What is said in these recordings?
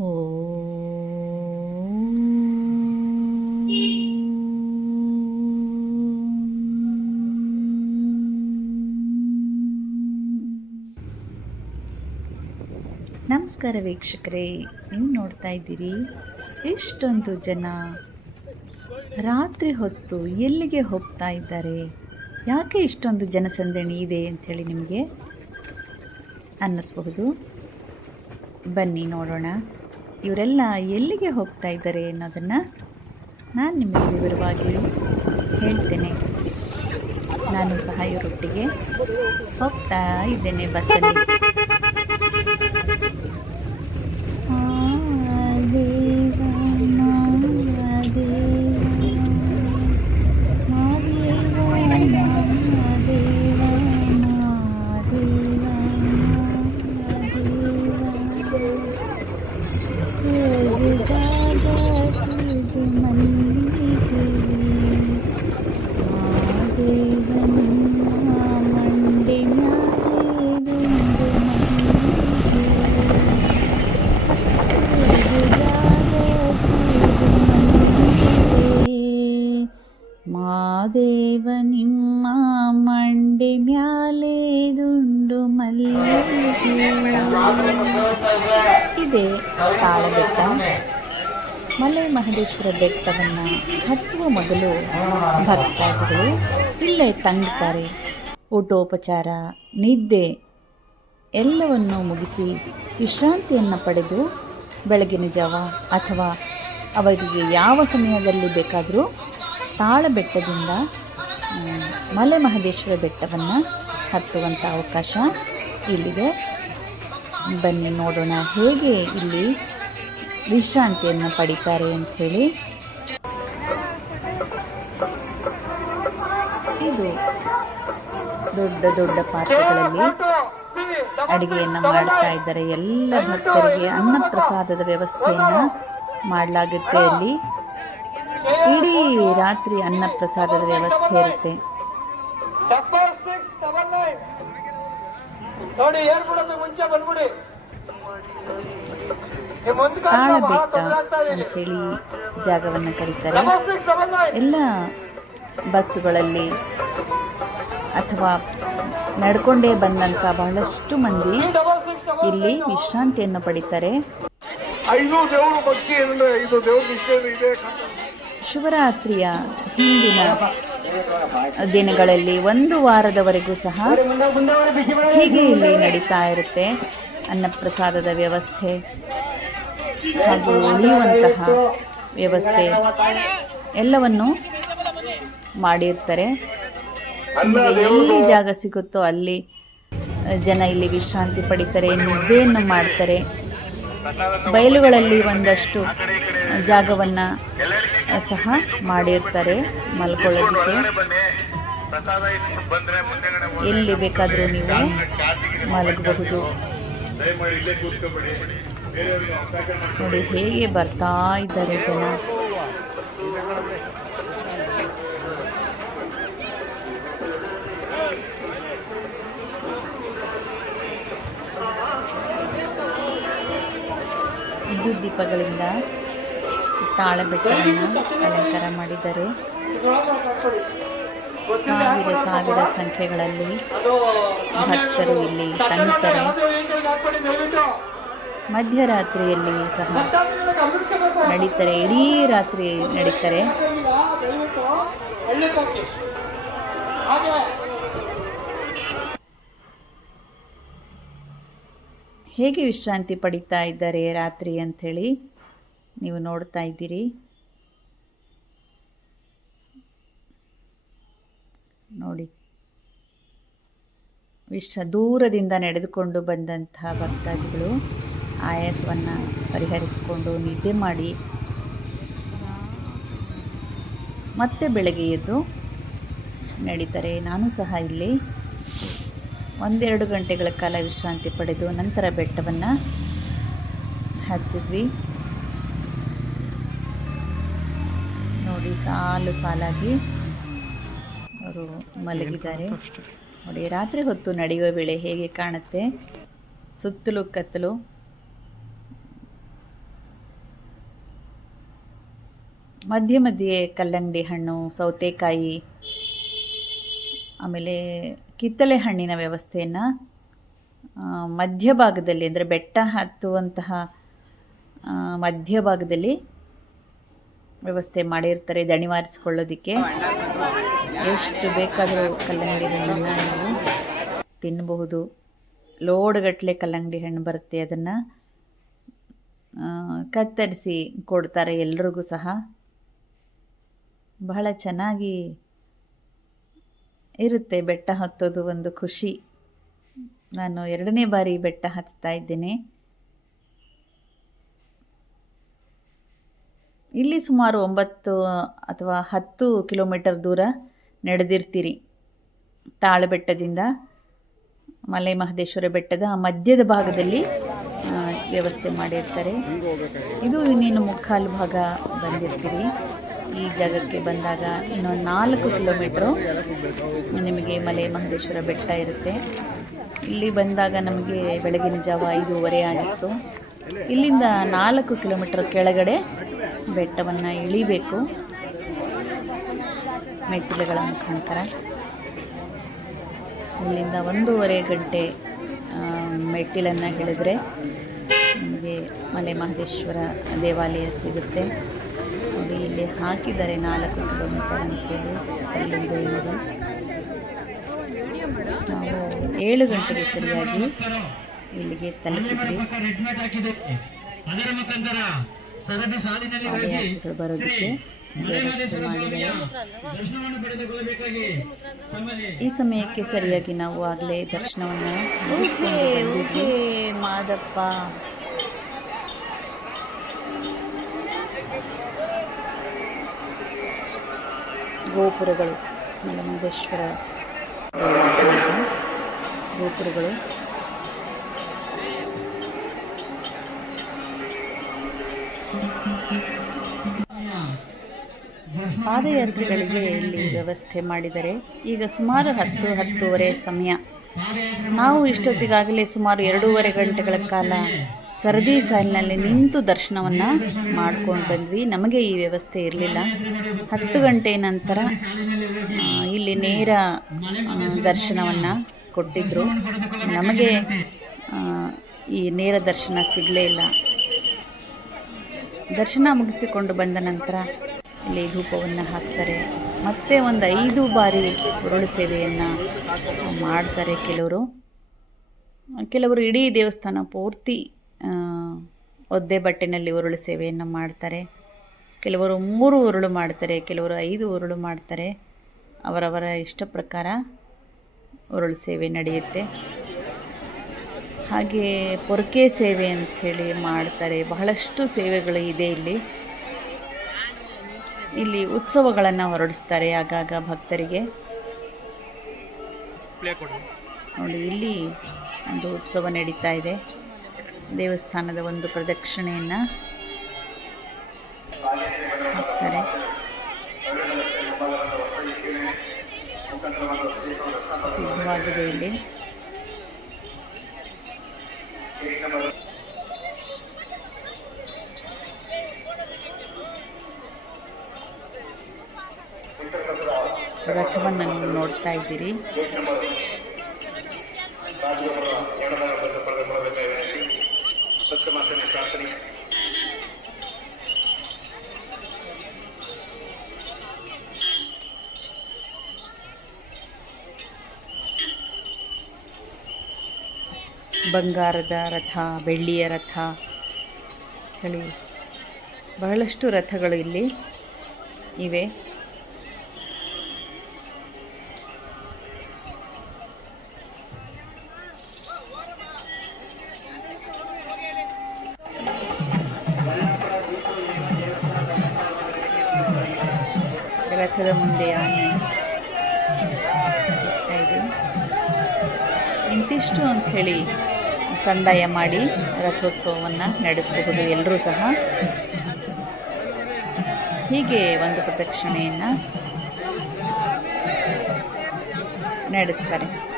ನಮಸ್ಕಾರ ವೀಕ್ಷಕರೇ, ನೀವು ನೋಡ್ತಾ ಇದ್ದೀರಿ ಇಷ್ಟೊಂದು ಜನ ರಾತ್ರಿ ಹೊತ್ತು ಎಲ್ಲಿಗೆ ಹೋಗ್ತಾ ಇದ್ದಾರೆ? ಯಾಕೆ ಇಷ್ಟೊಂದು ಜನಸಂದಣಿ ಇದೆ ಅಂಥೇಳಿ ನಿಮಗೆ ಅನ್ನಿಸ್ಬಹುದು. ಬನ್ನಿ ನೋಡೋಣ. ಇವರೆಲ್ಲ ಎಲ್ಲಿಗೆ ಹೋಗ್ತಾ ಇದ್ದಾರೆ ಅನ್ನೋದನ್ನು ನಾನು ನಿಮಗೆ ವಿವರವಾಗಿ ಹೇಳ್ತೇನೆ. ನಾನು ಸಹ ಇವರೊಟ್ಟಿಗೆ ಹೋಗ್ತಾ ಇದ್ದೇನೆ ಬಸ್ಸಲ್ಲಿ. ಮಾದೇವ ನಿಮ್ಮ ಮಂಡಿ ಮ್ಯಾಲೆ ದುಂಡು ಮಲ್ಲಿಗೆ. ಇದೆ ತಾಳಬೆಟ್ಟ ಮಲೆ ಮಹದೇಶ್ವರ ಬೆಟ್ಟವನ್ನು ಹತ್ತುವ ಮೊದಲು ಭಕ್ತಾದಿಗಳು ಇಲ್ಲೇ ತಂಗುತ್ತಾರೆ ಊಟೋಪಚಾರ, ನಿದ್ದೆ ಎಲ್ಲವನ್ನು ಮುಗಿಸಿ ವಿಶ್ರಾಂತಿಯನ್ನು ಪಡೆದು ಬೆಳಗಿನ ಜಾವ ಅಥವಾ ಅವರಿಗೆ ಯಾವ ಸಮಯದಲ್ಲಿ ಬೇಕಾದರೂ ತಾಳಬೆಟ್ಟದಿಂದ ಬೆಟ್ಟದಿಂದ ಮಲೆ ಮಹದೇಶ್ವರ ಬೆಟ್ಟವನ್ನು ಹತ್ತುವಂಥ ಅವಕಾಶ ಇಲ್ಲಿದೆ. ಬನ್ನಿ ನೋಡೋಣ ಹೇಗೆ ಇಲ್ಲಿ ವಿಶ್ರಾಂತಿಯನ್ನು ಪಡಿತಾರೆ ಅಂಥೇಳಿ ಇದು ದೊಡ್ಡ ದೊಡ್ಡ ಪಾತ್ರೆಗಳಲ್ಲಿ ಅಡುಗೆಯನ್ನು ಮಾಡ್ತಾ ಇದ್ದಾರೆ. ಎಲ್ಲ ಭಕ್ತರಿಗೆ ಅನ್ನ ಪ್ರಸಾದದ ವ್ಯವಸ್ಥೆಯನ್ನು ಮಾಡಲಾಗುತ್ತೆ ಅಲ್ಲಿ ಇಡೀ ರಾತ್ರಿ ಅನ್ನ ಪ್ರಸಾದದ ವ್ಯವಸ್ಥೆ ಇರುತ್ತೆ. ನೋಡಿ ಏರ್ಬಿಡೋದು ಮುಂಚೆ ಬಂದ್ಬಿಡಿ. ಅಂಥೇಳಿ ಜಾಗವನ್ನು ಕರೀತಾರೆ. ಎಲ್ಲ ಬಸ್ಸುಗಳಲ್ಲಿ ಅಥವಾ ನಡ್ಕೊಂಡೇ ಬಂದಂತ ಬಹಳಷ್ಟು ಮಂದಿ ಇಲ್ಲಿ ವಿಶ್ರಾಂತಿಯನ್ನು ಪಡಿತಾರೆ. ಐದು ದೇವರು ಭಕ್ತಿ ಇದು ದೇವ್ರ ವಿಷಯ ಇದೆ. ಶಿವರಾತ್ರಿಯ ಹಿಂದಿನ ದಿನಗಳಲ್ಲಿ ಒಂದು ವಾರದವರೆಗೂ ಸಹ ಹೀಗೆ ಇಲ್ಲಿ ನಡೀತಾ ಇರುತ್ತೆ ಅನ್ನಪ್ರಸಾದದ ವ್ಯವಸ್ಥೆ ಹಾಗೂ ಉಳಿಯುವಂತಹ ವ್ಯವಸ್ಥೆ ಎಲ್ಲವನ್ನು ಮಾಡಿರ್ತಾರೆ. ಎಲ್ಲಿ ಜಾಗ ಸಿಗುತ್ತೋ ಅಲ್ಲಿ ಜನ ಇಲ್ಲಿ ವಿಶ್ರಾಂತಿ ಪಡಿತಾರೆ, ನಿದ್ದೆಯನ್ನು ಮಾಡ್ತಾರೆ. ಬಯಲುಗಳಲ್ಲಿ ಒಂದಷ್ಟು ಜಾಗವನ್ನು ಸಹ ಮಾಡಿರ್ತಾರೆ, ಮಲ್ಕೊಳ್ಳೋದಕ್ಕೆ. ಎಲ್ಲಿ ಬೇಕಾದರೂ ನೀವು ಮಲಗಬಹುದು. ನೋಡಿ, ಹೇಗೆ ಬರ್ತಾ ಇದ್ದಾರೆ ಜನ. ವಿದ್ಯುತ್ ದೀಪಗಳಿಂದ ತಾಳಬೆಟ್ಟವನ್ನು ಅಲಂಕಾರ ಮಾಡಿದ್ದಾರೆ. ಸಾವಿರ ಸಾವಿರ ಸಂಖ್ಯೆಗಳಲ್ಲಿ ಭಕ್ತರು ಇಲ್ಲಿ ತಂಗುತ್ತಾರೆ ಮಧ್ಯರಾತ್ರಿಯಲ್ಲಿ ಸಹ ನಡೀತಾರೆ. ಇಡೀ ರಾತ್ರಿ ನಡೀತಾರೆ. ಹೇಗೆ ವಿಶ್ರಾಂತಿ ಪಡಿತಾ ಇದ್ದಾರೆ ರಾತ್ರಿ ಅಂಥೇಳಿ? ನೀವು ನೋಡ್ತಾ ಇದ್ದೀರಿ. ನೋಡಿ. ವಿಶ್ವ ದೂರದಿಂದ ನಡೆದುಕೊಂಡು ಬಂದಂತಹ ಭಕ್ತಾದಿಗಳು ಆಯಾಸವನ್ನು ಪರಿಹರಿಸಿಕೊಂಡು ನಿದ್ದೆ ಮಾಡಿ. ಮತ್ತೆ ಬೆಳಗ್ಗೆ ಎದ್ದು ನಡೀತಾರೆ. ನಾನು ಸಹ ಇಲ್ಲಿ ಒಂದೆರಡು ಗಂಟೆಗಳ ಕಾಲ ವಿಶ್ರಾಂತಿ ಪಡೆದು ನಂತರ ಬೆಟ್ಟವನ್ನು ಹತ್ತಿದ್ವಿ. ಸಾಲು ಸಾಲಾಗಿ ಅವರು ಮಲಗಿದ್ದಾರೆ. ನೋಡಿ ರಾತ್ರಿ ಹೊತ್ತು ನಡೆಯುವ ವೇಳೆ ಹೇಗೆ ಕಾಣುತ್ತೆ? ಸುತ್ತಲೂ ಕತ್ತಲು. ಮಧ್ಯ ಮಧ್ಯೆ ಕಲ್ಲಂಗಡಿ ಹಣ್ಣು ಸೌತೆಕಾಯಿ ಆಮೇಲೆ ಕಿತ್ತಳೆ ಹಣ್ಣಿನ ವ್ಯವಸ್ಥೆಯನ್ನು ಮಧ್ಯಭಾಗದಲ್ಲಿ ಅಂದರೆ ಬೆಟ್ಟ ಹತ್ತುವಂತಹ ಮಧ್ಯಭಾಗದಲ್ಲಿ ವ್ಯವಸ್ಥೆ ಮಾಡಿರ್ತಾರೆ ದಣಿವಾರಿಸ್ಕೊಳ್ಳೋದಕ್ಕೆ ಎಷ್ಟು ಬೇಕಾದರೂ ಕಲ್ಲಂಗಡಿ ಹಣ್ಣನ್ನು ನೀವು ತಿನ್ನಬಹುದು ಲೋಡ್ಗಟ್ಟಲೆ ಕಲ್ಲಂಗಡಿ ಹಣ್ಣು ಬರುತ್ತೆ, ಅದನ್ನು ಕತ್ತರಿಸಿ ಕೊಡ್ತಾರೆ ಎಲ್ರಿಗೂ ಸಹ. ಬಹಳ ಚೆನ್ನಾಗಿ ಇರುತ್ತೆ ಬೆಟ್ಟ ಹತ್ತೋದು ಒಂದು ಖುಷಿ. ನಾನು ಎರಡನೇ ಬಾರಿ ಬೆಟ್ಟ ಹತ್ತಾ ಇದ್ದೇನೆ. ಇಲ್ಲಿ ಸುಮಾರು ಒಂಬತ್ತು ಅಥವಾ ಹತ್ತು ಕಿಲೋಮೀಟರ್ ದೂರ ನಡೆದಿರ್ತೀರಿ. ತಾಳಬೆಟ್ಟದಿಂದ ಮಲೆ ಮಹದೇಶ್ವರ ಬೆಟ್ಟದ ಮಧ್ಯದ ಭಾಗದಲ್ಲಿ ವ್ಯವಸ್ಥೆ ಮಾಡಿರ್ತಾರೆ. ಇದು ಇನ್ನೇನು ಮುಕ್ಕಾಲು ಭಾಗ ಬಂದಿರ್ತೀರಿ. ಈ ಜಾಗಕ್ಕೆ ಬಂದಾಗ ಇನ್ನೊಂದು ನಾಲ್ಕು ಕಿಲೋಮೀಟ್ರು ನಿಮಗೆ ಮಲೆ ಮಹದೇಶ್ವರ ಬೆಟ್ಟ ಇರುತ್ತೆ. ಇಲ್ಲಿ ಬಂದಾಗ ನಮಗೆ ಬೆಳಗಿನ ಜಾವ ಐದೂವರೆ ಆಗಿತ್ತು. ಇಲ್ಲಿಂದ ನಾಲ್ಕು ಕಿಲೋಮೀಟ್ರ್ ಕೆಳಗಡೆ ಬೆಟ್ಟವನ್ನು ಇಳಿಬೇಕು. ಮೆಟ್ಟಿಲುಗಳ ಮುಖಾಂತರ ಇಲ್ಲಿಂದ ಒಂದೂವರೆ ಗಂಟೆ ಮೆಟ್ಟಿಲನ್ನು ಇಳಿದ್ರೆ ನಮಗೆ ಮಲೆ ಮಹದೇಶ್ವರ ದೇವಾಲಯ ಸಿಗುತ್ತೆ. ನೋಡಿ, ಇಲ್ಲಿ ಹಾಕಿದ್ದಾರೆ ನಾಲ್ಕು ಕಿಲೋಮೀಟರ್ ಅಂತೇಳಿ ಅಲ್ಲಿಂದ ಇಲ್ಲಿದೆ ನಾವು ಏಳು ಗಂಟೆಗೆ ಸರಿಯಾಗಿ ಇಲ್ಲಿಗೆ ತಲುಪಿದ್ವಿ. ಅದರ ಮುಖಾಂತರ ಸರದಿ ಸಾಲಿನಲ್ಲಿ ಹೋಗಿ ಬರೋದಕ್ಕೆ ಈ ಸಮಯಕ್ಕೆ ಸರಿಯಾಗಿ ನಾವು ಆಗಲೇ ದರ್ಶನವನ್ನು ಮಾದಪ್ಪ. ಗೋಪುರಗಳು ಮಲಮಂದೇಶ್ವರ ಗೋಪುರಗಳು. ಪಾದಯಾತ್ರಿಗಳಿಗೆ ಇಲ್ಲಿ ವ್ಯವಸ್ಥೆ ಮಾಡಿದರೆ ಈಗ ಸುಮಾರು ಹತ್ತು, ಹತ್ತುವರೆ ಸಮಯ. ನಾವು ಇಷ್ಟೊತ್ತಿಗಾಗಲೇ ಸುಮಾರು ಎರಡೂವರೆ ಗಂಟೆಗಳ ಕಾಲ ಸರದಿ ಸಾಲಿನಲ್ಲಿ ನಿಂತು ದರ್ಶನವನ್ನು ಮಾಡ್ಕೊಂಡು ಬಂದ್ವಿ. ನಮಗೆ ಈ ವ್ಯವಸ್ಥೆ ಇರಲಿಲ್ಲ. ಹತ್ತು ಗಂಟೆ ನಂತರ ಇಲ್ಲಿ ನೇರ ದರ್ಶನವನ್ನು ಕೊಟ್ಟಿದ್ದರು ನಮಗೆ ಈ ನೇರ ದರ್ಶನ ಸಿಗಲೇ ಇಲ್ಲ. ದರ್ಶನ ಮುಗಿಸಿಕೊಂಡು ಬಂದ ನಂತರ ಇಲ್ಲಿ ಧೂಪವನ್ನು ಹಾಕ್ತಾರೆ. ಮತ್ತೆ ಒಂದು ಐದು ಬಾರಿ ಉರುಳು ಸೇವೆಯನ್ನು ಮಾಡ್ತಾರೆ ಕೆಲವರು. ಕೆಲವರು ಇಡೀ ದೇವಸ್ಥಾನ ಪೂರ್ತಿ ಒದ್ದೆ ಬಟ್ಟೆನಲ್ಲಿ ಉರುಳು ಸೇವೆಯನ್ನು ಮಾಡ್ತಾರೆ. ಕೆಲವರು ಮೂರು ಉರುಳು ಮಾಡ್ತಾರೆ, ಕೆಲವರು ಐದು ಉರುಳು ಮಾಡ್ತಾರೆ. ಅವರವರ ಇಷ್ಟ ಪ್ರಕಾರ ಉರುಳು ಸೇವೆ ನಡೆಯುತ್ತೆ. ಹಾಗೆ ಪೊರಕೆ ಸೇವೆ ಅಂಥೇಳಿ ಮಾಡ್ತಾರೆ. ಬಹಳಷ್ಟು ಸೇವೆಗಳು ಇದೆ ಇಲ್ಲಿ. ಇಲ್ಲಿ ಉತ್ಸವಗಳನ್ನು ಹೊರಡಿಸ್ತಾರೆ ಆಗಾಗ ಭಕ್ತರಿಗೆ. ನೋಡಿ ಇಲ್ಲಿ ಒಂದು ಉತ್ಸವ ನಡೀತಾ ಇದೆ. ದೇವಸ್ಥಾನದ ಒಂದು ಪ್ರದಕ್ಷಿಣೆಯನ್ನು ಹಾಕ್ತಾರೆ. ಸಿದ್ಧವಾಗಿದೆ ಇಲ್ಲಿ. ರಥವನ್ನು ನೀವು ನೋಡ್ತಾ ಇದ್ದೀರಿ. ಬಂಗಾರದ ರಥ ಬೆಳ್ಳಿಯ ರಥ ಹೇಳಿ ಬಹಳಷ್ಟು ರಥಗಳು ಇಲ್ಲಿ ಇವೆ. ಇಂತಿಷ್ಟು ಹೇಳಿ ಸಂದಾಯ ಮಾಡಿ ರಥೋತ್ಸವವನ್ನು ನಡೆಸಬಹುದು ಎಲ್ಲರೂ ಸಹ. ಹೀಗೆ ಒಂದು ಪ್ರದಕ್ಷಿಣೆಯನ್ನು ನಡೆಸ್ತಾರೆ.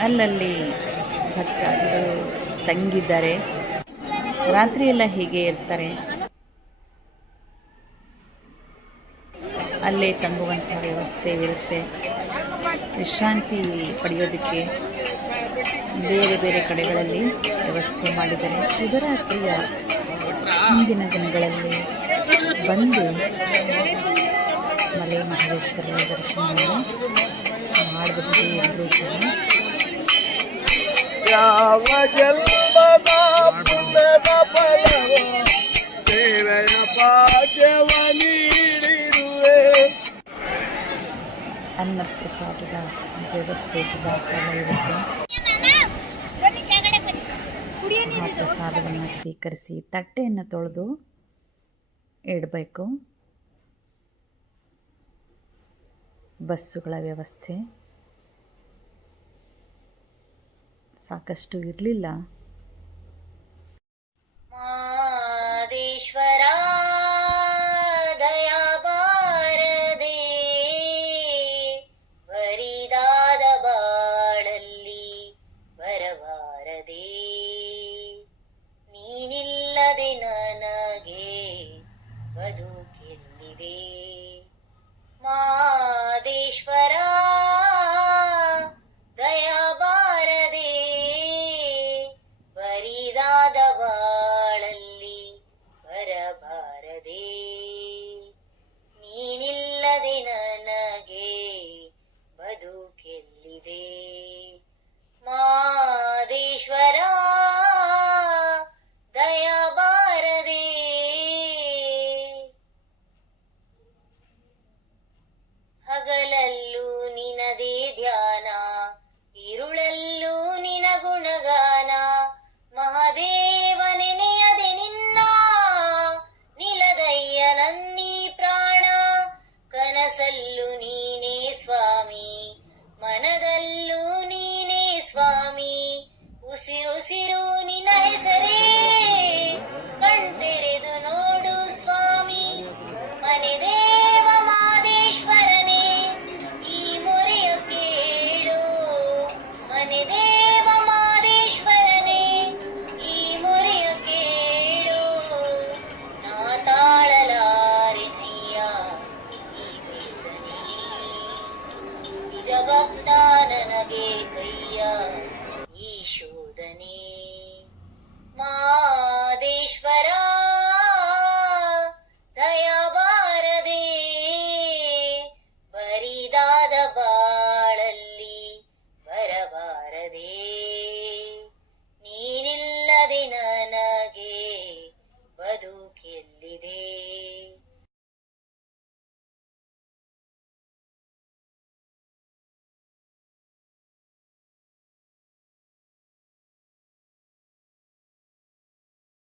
ಅಲ್ಲಲ್ಲಿ ಭಕ್ತಾದಿಗಳು ತಂಗಿದ್ದಾರೆ. ರಾತ್ರಿ ಎಲ್ಲ ಹೀಗೆ ಇರ್ತಾರೆ. ಅಲ್ಲೇ ತಂಗುವಂಥ ವ್ಯವಸ್ಥೆ ಇರುತ್ತೆ. ವಿಶ್ರಾಂತಿ ಪಡೆಯೋದಕ್ಕೆ ಬೇರೆ ಬೇರೆ ಕಡೆಗಳಲ್ಲಿ ವ್ಯವಸ್ಥೆ ಮಾಡಿದ್ದಾರೆ. ಶಿವರಾತ್ರಿಯ ಹಿಂದಿನ ದಿನಗಳಲ್ಲಿ ಬಂದು ಮಲೆ ಮಹದೇಶ್ವರನ ದರ್ಶನವನ್ನು ಮಾಡಬಹುದು ಎಲ್ಲರೂ ಸಹ ಯಾವ ಜನ್ಮದ ಪುಣ್ಯದ ಫಲವ ಸೇವೆಯ ಭಾಗ್ಯವ ನೀಡಿರುವೆ ಅನ್ನಪ್ರಸಾದದ ವ್ಯವಸ್ಥೆ ಸದಾ ಕಾಲ ಇರುತ್ತೆ ಆ ಪ್ರಸಾದವನ್ನು ಸ್ವೀಕರಿಸಿ ತಟ್ಟೆಯನ್ನು ತೊಳೆದು ಇಡಬೇಕು. ಬಸ್ಸುಗಳ ವ್ಯವಸ್ಥೆ. ಸಾಕಷ್ಟು ಇರಲಿಲ್ಲ. ಮಾದೇಶ್ವರ. Benedetto.